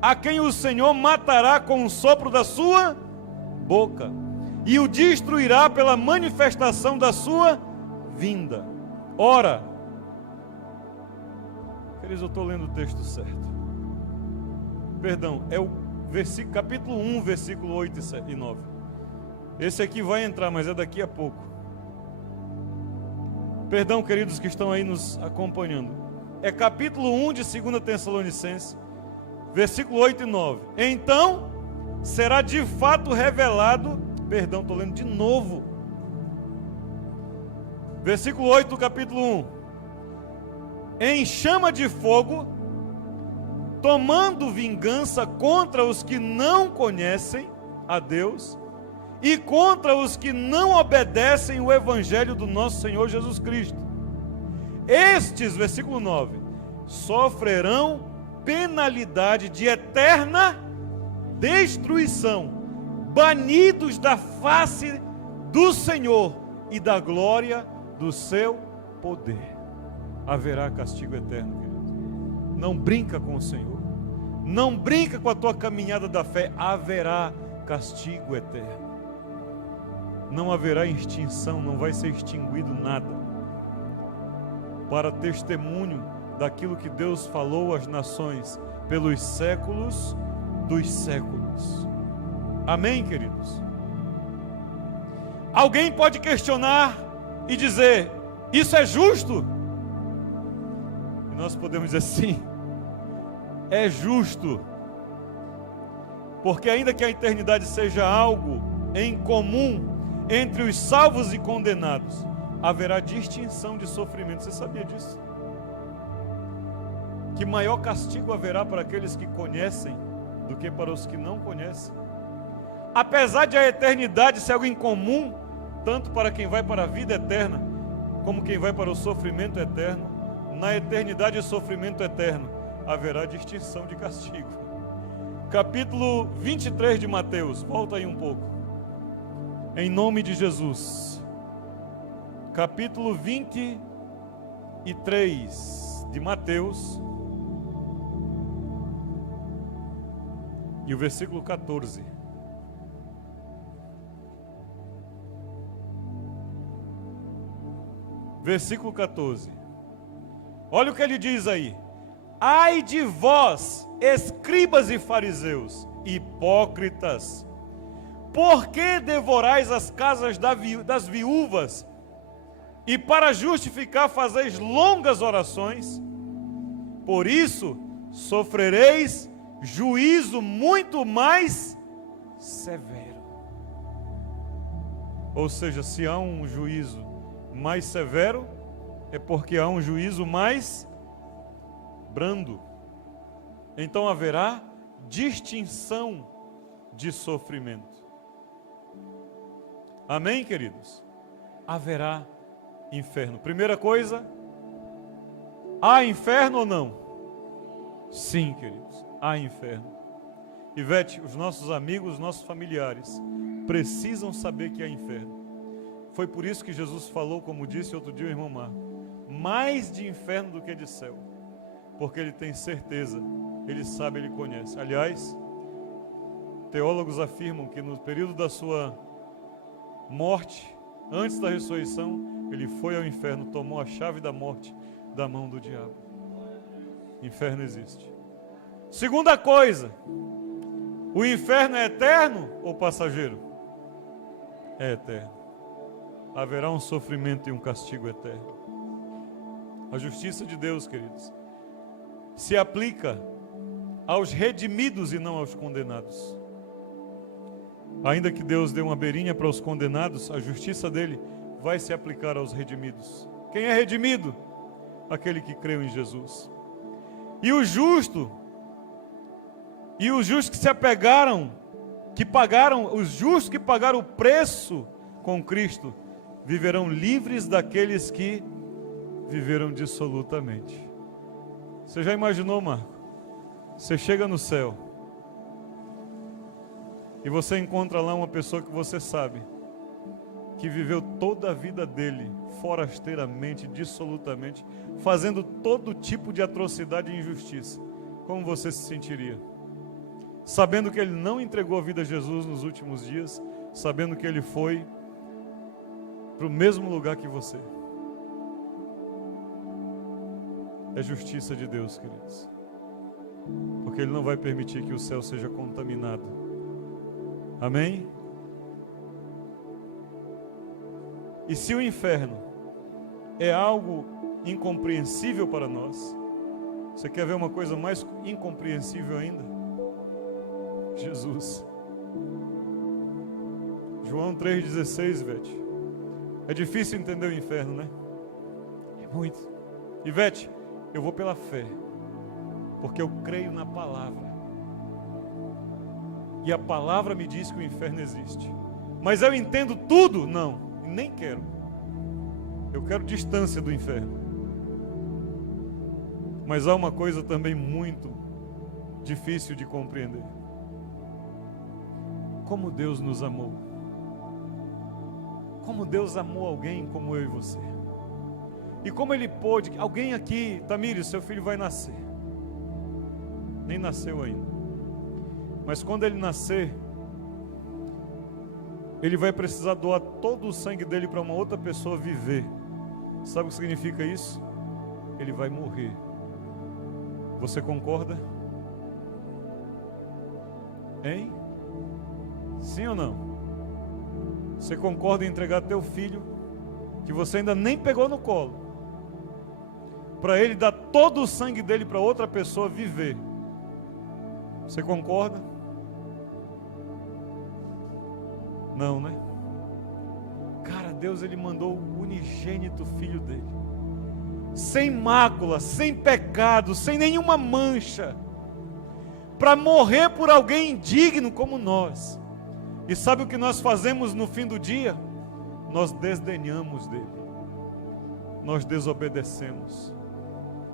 a quem o Senhor matará com o sopro da sua boca, e o destruirá pela manifestação da sua vinda. Ora, queridos, eu estou lendo o texto certo. Perdão, é o capítulo 1, versículo 8 e 9. Esse aqui vai entrar, mas é daqui a pouco. Perdão, queridos que estão aí nos acompanhando. É capítulo 1 de 2 Tessalonicenses, versículo 8 e 9. Então será de fato revelado, perdão, estou lendo de novo. Versículo 8 do capítulo 1. Em chama de fogo, tomando vingança contra os que não conhecem a Deus e contra os que não obedecem o evangelho do nosso Senhor Jesus Cristo. Estes, versículo 9, sofrerão penalidade de eterna destruição, banidos da face do Senhor e da glória do seu poder. Haverá castigo eterno, querido. Não brinca com o Senhor, não brinca com a tua caminhada da fé. Haverá castigo eterno. Não haverá extinção, não vai ser extinguido nada. Para testemunho daquilo que Deus falou às nações pelos séculos dos séculos. Amém, queridos? Alguém pode questionar e dizer: isso é justo? E nós podemos dizer sim, é justo. Porque ainda que a eternidade seja algo em comum entre os salvos e condenados, haverá distinção de sofrimento. Você sabia disso? Que maior castigo haverá para aqueles que conhecem do que para os que não conhecem. Apesar de a eternidade ser algo em comum, tanto para quem vai para a vida eterna, como quem vai para o sofrimento eterno, na eternidade e sofrimento eterno, haverá distinção de castigo. Capítulo 23 de Mateus, volta aí um pouco. Em nome de Jesus. Capítulo 23 de Mateus. E o versículo 14. Versículo 14. Olha o que ele diz aí. Ai de vós, escribas e fariseus, hipócritas, por que devorais as casas das viúvas, e para justificar fazeis longas orações? Por isso sofrereis juízo muito mais severo. Ou seja, se há um juízo mais severo, é porque há um juízo mais brando. Então haverá distinção de sofrimento. Amém, queridos? Haverá inferno. Primeira coisa, há inferno ou não? Sim, queridos, há inferno. Ivete, os nossos amigos, os nossos familiares precisam saber que há inferno. Foi por isso que Jesus falou, como disse outro dia o irmão Marco, mais de inferno do que de céu. Porque ele tem certeza, ele sabe, ele conhece. Aliás, teólogos afirmam que no período da sua morte, antes da ressurreição, ele foi ao inferno, tomou a chave da morte da mão do diabo. Inferno existe. Segunda coisa, o inferno é eterno ou passageiro? É eterno. Haverá um sofrimento e um castigo eterno. A justiça de Deus, queridos, se aplica aos redimidos e não aos condenados. Ainda que Deus dê uma beirinha para os condenados, a justiça dele vai se aplicar aos redimidos. Quem é redimido? Aquele que creu em Jesus. E os justos que se apegaram, os justos que pagaram o preço com Cristo, viverão livres daqueles que viveram dissolutamente. Você já imaginou, Marco? Você chega no céu E você encontra lá uma pessoa que você sabe que viveu toda a vida dele forasteiramente, dissolutamente, fazendo todo tipo de atrocidade e injustiça. Como você se sentiria? Sabendo que ele não entregou a vida a Jesus nos últimos dias, sabendo que ele foi para o mesmo lugar que você. É justiça de Deus, queridos. Porque Ele não vai permitir que o céu seja contaminado. Amém? E se o inferno é algo incompreensível para nós, você quer ver uma coisa mais incompreensível ainda? Jesus. João 3,16, Ivete. É difícil entender o inferno, né? É muito. Ivete, eu vou pela fé, porque eu creio na palavra. E a palavra me diz que o inferno existe. Mas eu entendo tudo? Não, nem quero. Eu quero distância do inferno. Mas há uma coisa também muito difícil de compreender. Como Deus nos amou. Como Deus amou alguém como eu e você. E como Ele pôde... Alguém aqui, Tamires, seu filho vai nascer. Nem nasceu ainda. Mas quando ele nascer, ele vai precisar doar todo o sangue dele para uma outra pessoa viver. Sabe o que significa isso? Ele vai morrer. Você concorda? Hein? Sim ou não? Você concorda em entregar teu filho, que você ainda nem pegou no colo, para ele dar todo o sangue dele para outra pessoa viver? Você concorda? Não, né? Cara, Deus, Ele mandou o unigênito filho dele, sem mácula, sem pecado, sem nenhuma mancha, para morrer por alguém indigno como nós. E sabe o que nós fazemos no fim do dia? Nós desdenhamos dele, nós desobedecemos,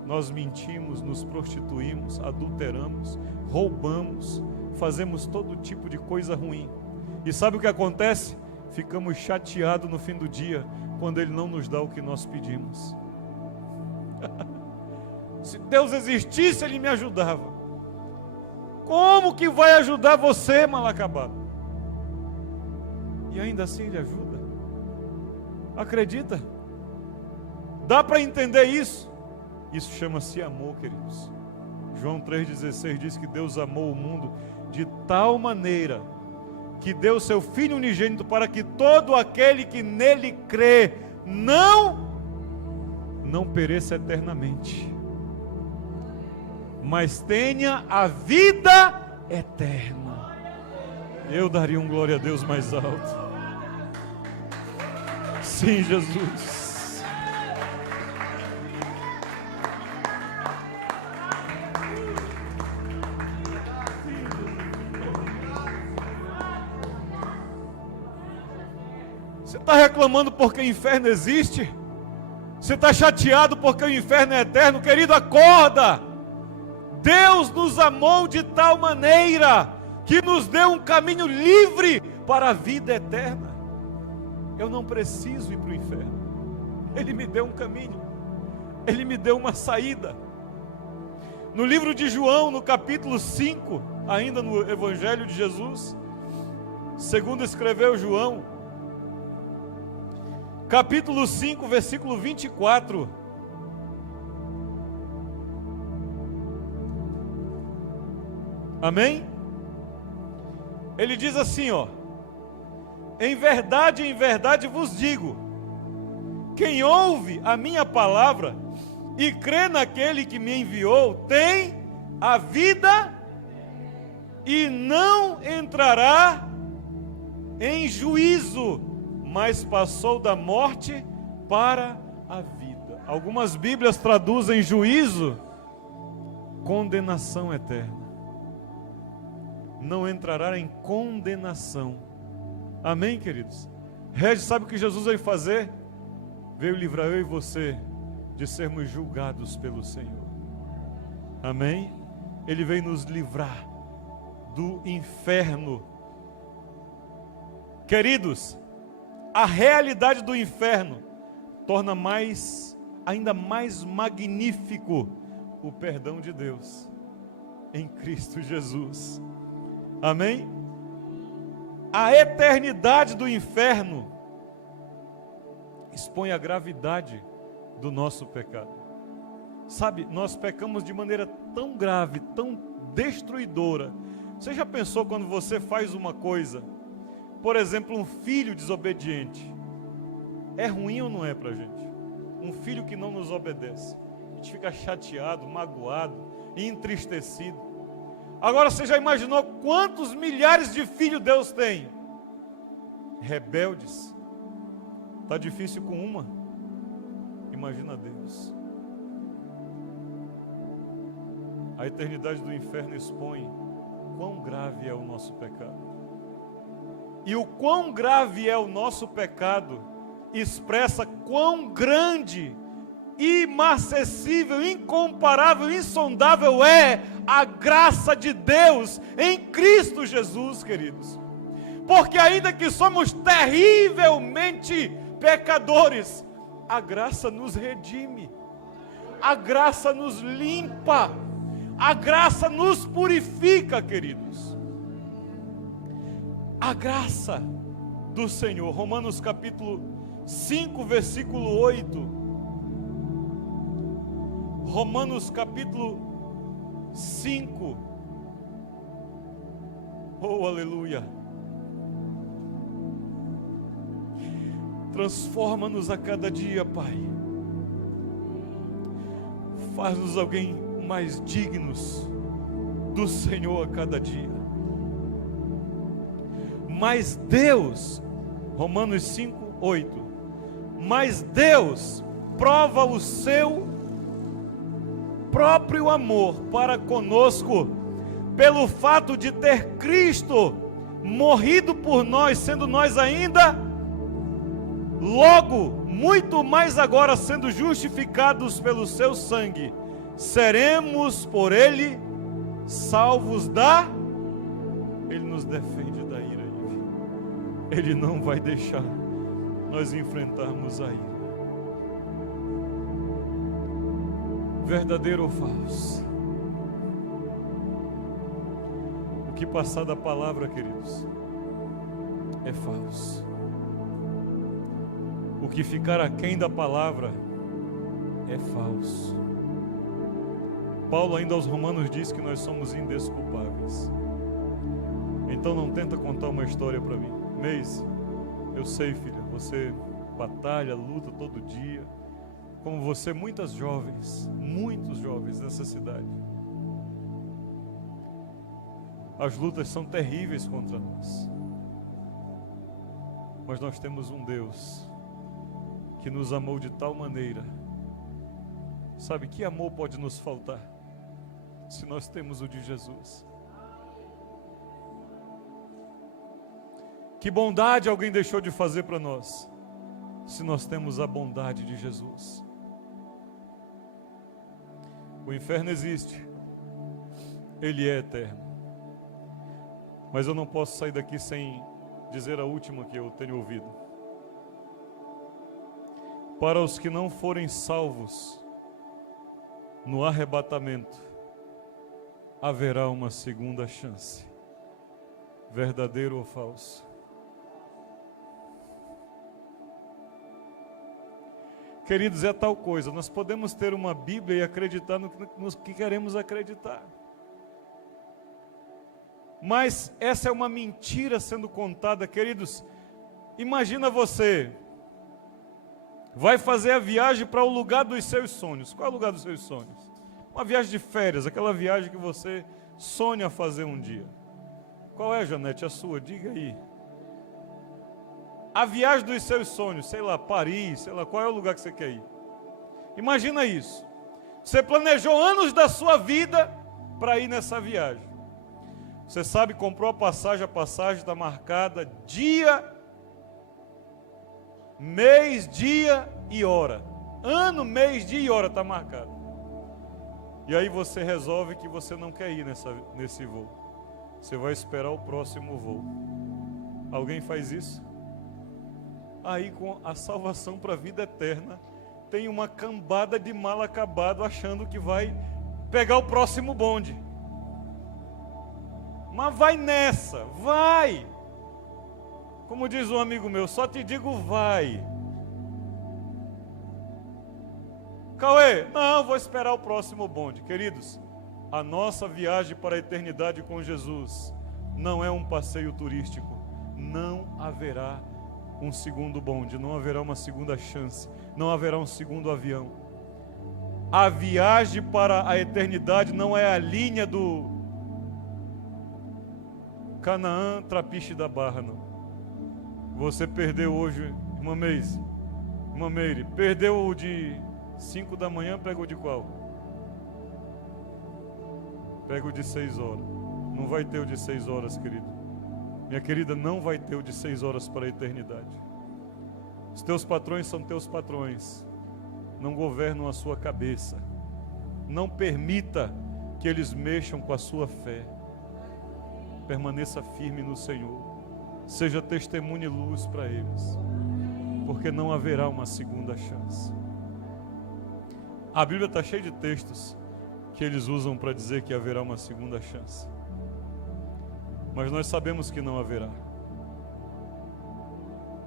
nós mentimos, nos prostituímos, adulteramos, roubamos, fazemos todo tipo de coisa ruim. E sabe o que acontece? Ficamos chateados no fim do dia, quando Ele não nos dá o que nós pedimos. Se Deus existisse, Ele me ajudava. Como que vai ajudar você, mal acabado? E ainda assim Ele ajuda. Acredita? Dá para entender isso? Isso chama-se amor, queridos. João 3,16 diz que Deus amou o mundo de tal maneira que deu seu Filho unigênito para que todo aquele que nele crê não pereça eternamente, mas tenha a vida eterna. Eu daria um glória a Deus mais alto. Sim, Jesus. Você está reclamando porque o inferno existe? Você está chateado porque o inferno é eterno? Querido, acorda! Deus nos amou de tal maneira que nos deu um caminho livre para a vida eterna. Eu não preciso ir para o inferno. Ele me deu um caminho. Ele me deu uma saída. No livro de João, no capítulo 5, ainda no Evangelho de Jesus, segundo escreveu João, capítulo 5, versículo 24. Amém? Ele diz assim, ó: em verdade vos digo, quem ouve a minha palavra e crê naquele que me enviou, tem a vida e não entrará em juízo, mas passou da morte para a vida. Algumas Bíblias traduzem juízo, condenação eterna. Não entrará em condenação. Amém, queridos? Regis, sabe o que Jesus veio fazer? Veio livrar eu e você de sermos julgados pelo Senhor. Amém? Ele veio nos livrar do inferno Queridos, a realidade do inferno torna ainda mais magnífico o perdão de Deus em Cristo Jesus. Amém? A eternidade do inferno expõe a gravidade do nosso pecado. Sabe, nós pecamos de maneira tão grave, tão destruidora. Você já pensou quando você faz uma coisa, por exemplo, um filho desobediente? É ruim ou não é pra gente? Um filho que não nos obedece. A gente fica chateado, magoado, entristecido. Agora você já imaginou quantos milhares de filhos Deus tem? Rebeldes. Está difícil com uma. Imagina Deus. A eternidade do inferno expõe quão grave é o nosso pecado. E o quão grave é o nosso pecado expressa quão grande, inacessível, incomparável, insondável é a graça de Deus em Cristo Jesus, queridos. Porque ainda que somos terrivelmente pecadores, a graça nos redime, a graça nos limpa, a graça nos purifica, queridos. A graça do Senhor. Romanos capítulo 5, versículo 8. Romanos capítulo 5. Oh, aleluia. Transforma-nos a cada dia, Pai. Faz-nos alguém mais dignos do Senhor a cada dia. Mas Deus, Romanos 5, 8. Mas Deus prova o seu próprio amor para conosco pelo fato de ter Cristo morrido por nós, sendo nós ainda, logo, muito mais agora, sendo justificados pelo seu sangue, seremos por ele salvos da... Ele nos defende da ira. Ele não vai deixar nós enfrentarmos a ira. Verdadeiro ou falso? O que passar da palavra, queridos, é falso. O que ficar aquém da palavra é falso. Paulo ainda aos Romanos diz que nós somos indesculpáveis. Então não tenta contar uma história para mim. Meise, eu sei, filha, você batalha, luta todo dia. Como você, muitos jovens nessa cidade. As lutas são terríveis contra nós. Mas nós temos um Deus que nos amou de tal maneira. Sabe, que amor pode nos faltar se nós temos o de Jesus? Que bondade alguém deixou de fazer para nós se nós temos a bondade de Jesus? O inferno existe, ele é eterno. Mas eu não posso sair daqui sem dizer a última que eu tenho ouvido. Para os que não forem salvos no arrebatamento, haverá uma segunda chance. Verdadeiro ou falso? Queridos, é tal coisa, nós podemos ter uma Bíblia e acreditar no que queremos acreditar. Mas essa é uma mentira sendo contada, queridos. Imagina você, vai fazer a viagem para o lugar dos seus sonhos. Qual é o lugar dos seus sonhos? Uma viagem de férias, aquela viagem que você sonha fazer um dia. Qual é, Janete, a sua? Diga aí. A viagem dos seus sonhos, sei lá, Paris, sei lá, qual é o lugar que você quer ir? Imagina isso. Você planejou anos da sua vida para ir nessa viagem. Você sabe, comprou a passagem está marcada dia, mês, dia e hora. Ano, mês, dia e hora está marcado. E aí você resolve que você não quer ir nesse voo. Você vai esperar o próximo voo. Alguém faz isso? Aí com a salvação para a vida eterna, tem uma cambada de mal acabado achando que vai pegar o próximo bonde. Mas vai nessa, vai. Como diz um amigo meu, só te digo vai. Cauê, não, vou esperar o próximo bonde. Queridos, a nossa viagem para a eternidade com Jesus não é um passeio turístico. Não haverá um segundo bonde, não haverá uma segunda chance, não haverá um segundo avião. A viagem para a eternidade não é a linha do Canaã, Trapiche da Barra, não. Você perdeu hoje, irmã Meire, perdeu o de 5 da manhã, pega o de qual? Pega o de 6 horas. Não vai ter o de 6 horas, querido. Minha querida, não vai ter o de 6 horas para a eternidade. Os teus patrões são teus patrões. Não governam a sua cabeça. Não permita que eles mexam com a sua fé. Permaneça firme no Senhor. Seja testemunho e luz para eles. Porque não haverá uma segunda chance. A Bíblia está cheia de textos que eles usam para dizer que haverá uma segunda chance. Mas nós sabemos que não haverá.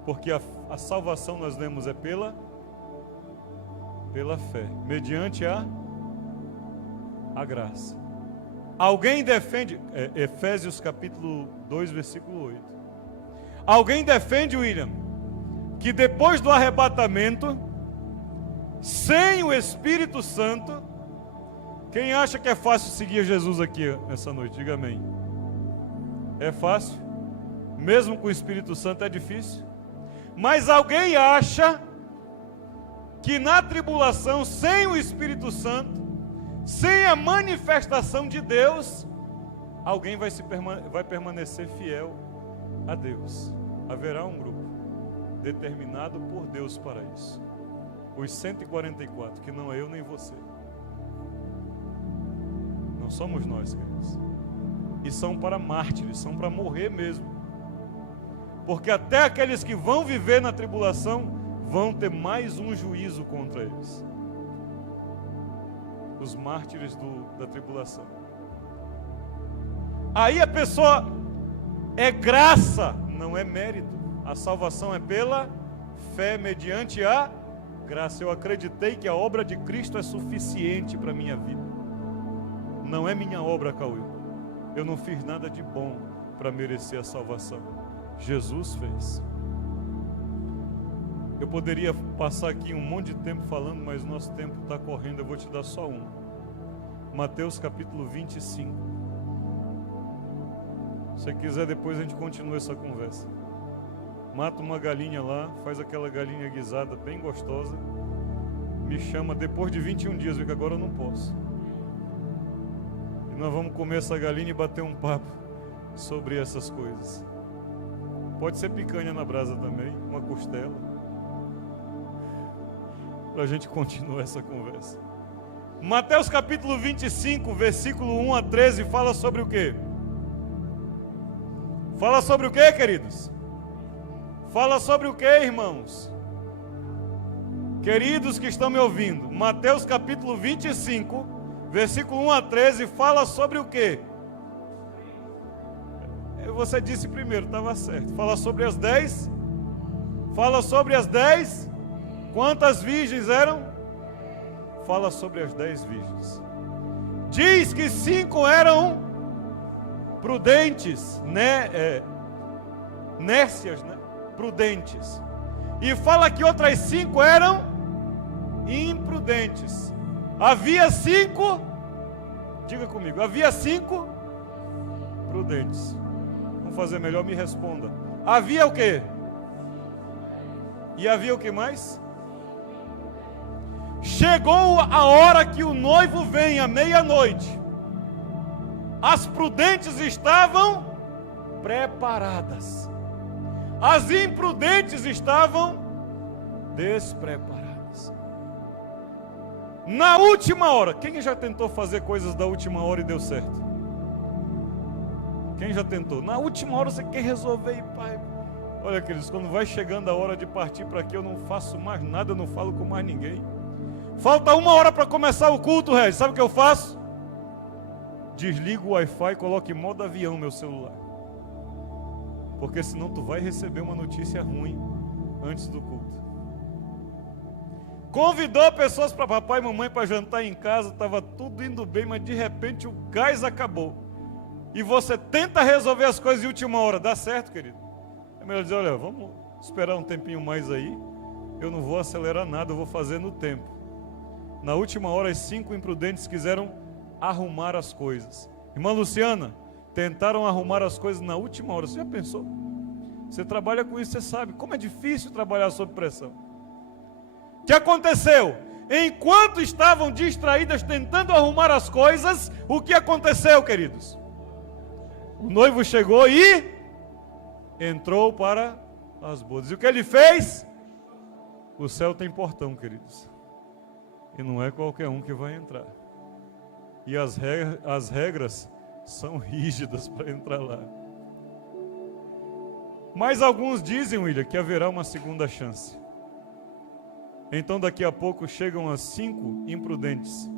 Porque a salvação, nós lemos, é pela fé, mediante a graça. Alguém defende, Efésios capítulo 2, versículo 8. Alguém defende, William, que depois do arrebatamento, sem o Espírito Santo, quem acha que é fácil seguir Jesus aqui nessa noite? Diga amém. É fácil? Mesmo com o Espírito Santo é difícil? Mas alguém acha que na tribulação, sem o Espírito Santo, sem a manifestação de Deus, alguém vai permanecer fiel a Deus? Haverá um grupo determinado por Deus para isso. Os 144, que não é eu nem você. Não somos nós, queridos. E são para mártires, são para morrer mesmo. Porque até aqueles que vão viver na tribulação vão ter mais um juízo contra eles. Os mártires da tribulação. Aí a pessoa é graça, não é mérito. A salvação é pela fé mediante a graça. Eu acreditei que a obra de Cristo é suficiente para a minha vida. Não é minha obra, Cauê. Eu não fiz nada de bom para merecer a salvação. Jesus fez. Eu poderia passar aqui um monte de tempo falando, mas nosso tempo está correndo. Eu vou te dar só um. Mateus capítulo 25. Se você quiser, depois a gente continua essa conversa. Mata uma galinha lá, faz aquela galinha guisada bem gostosa. Me chama depois de 21 dias, porque agora eu não posso. E nós vamos comer essa galinha e bater um papo sobre essas coisas. Pode ser picanha na brasa também, uma costela. Para a gente continuar essa conversa. Mateus capítulo 25, versículo 1 a 13, fala sobre o quê? Fala sobre o quê, queridos? Fala sobre o quê, irmãos? Queridos que estão me ouvindo, Mateus capítulo 25, versículo 1 a 13, fala sobre o quê? Você disse primeiro, estava certo. Fala sobre as 10. Fala sobre as 10. Quantas virgens eram? Fala sobre as 10 virgens. Diz que 5 eram prudentes, né? Nércias, né? Prudentes. E fala que outras 5 eram imprudentes. Havia 5, diga comigo, havia 5 prudentes. Vamos fazer melhor, me responda. Havia o quê? E havia o que mais? Chegou a hora que o noivo vem, à meia-noite. As prudentes estavam preparadas. As imprudentes estavam despreparadas. Na última hora, quem já tentou fazer coisas da última hora e deu certo? Quem já tentou? Na última hora você quer resolver, pai, Olha, queridos, quando vai chegando a hora de partir para aqui, eu não faço mais nada, eu não falo com mais ninguém. Falta 1 hora para começar o culto, Regis. Sabe o que eu faço? Desligo o Wi-Fi e coloco em modo avião meu celular. Porque senão tu vai receber uma notícia ruim antes do culto. Convidou pessoas para papai e mamãe para jantar em casa, estava tudo indo bem, mas de repente o gás acabou. E você tenta resolver as coisas de última hora. Dá certo, querido? É melhor dizer, olha, vamos esperar um tempinho mais aí. Eu não vou acelerar nada, eu vou fazer no tempo. Na última hora, as 5 imprudentes quiseram arrumar as coisas. Irmã Luciana, tentaram arrumar as coisas na última hora. Você já pensou? Você trabalha com isso, você sabe como é difícil trabalhar sob pressão. O que aconteceu? Enquanto estavam distraídas tentando arrumar as coisas, o que aconteceu, queridos? O noivo chegou e entrou para as bodas. E o que ele fez? O céu tem portão, queridos. E não é qualquer um que vai entrar. E as regras são rígidas para entrar lá. Mas alguns dizem, William, que haverá uma segunda chance. Então daqui a pouco chegam as 5 imprudentes,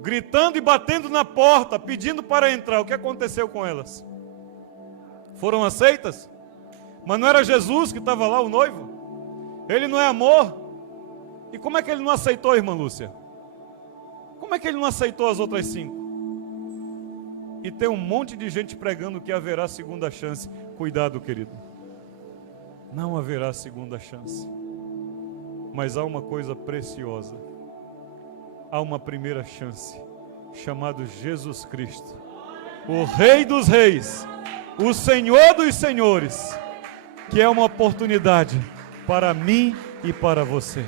gritando e batendo na porta, pedindo para entrar. O que aconteceu com elas? Foram aceitas? Mas não era Jesus que estava lá, o noivo? Ele não é amor? E como é que ele não aceitou, irmã Lúcia? Como é que ele não aceitou as outras 5? E tem um monte de gente pregando que haverá segunda chance. Cuidado, querido. Não haverá segunda chance. Mas há uma coisa preciosa. Há uma primeira chance, chamado Jesus Cristo, o Rei dos Reis, o Senhor dos Senhores, que é uma oportunidade para mim e para você.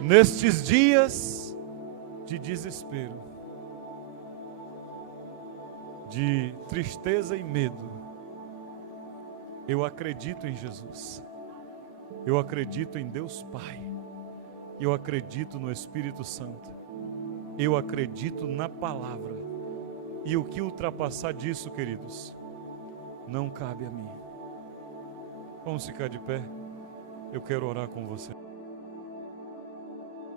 Nestes dias de desespero, de tristeza e medo, eu acredito em Jesus. Eu acredito em Deus Pai. Eu acredito no Espírito Santo. Eu acredito na palavra. E o que ultrapassar disso, queridos, não cabe a mim. Vamos ficar de pé. Eu quero orar com você.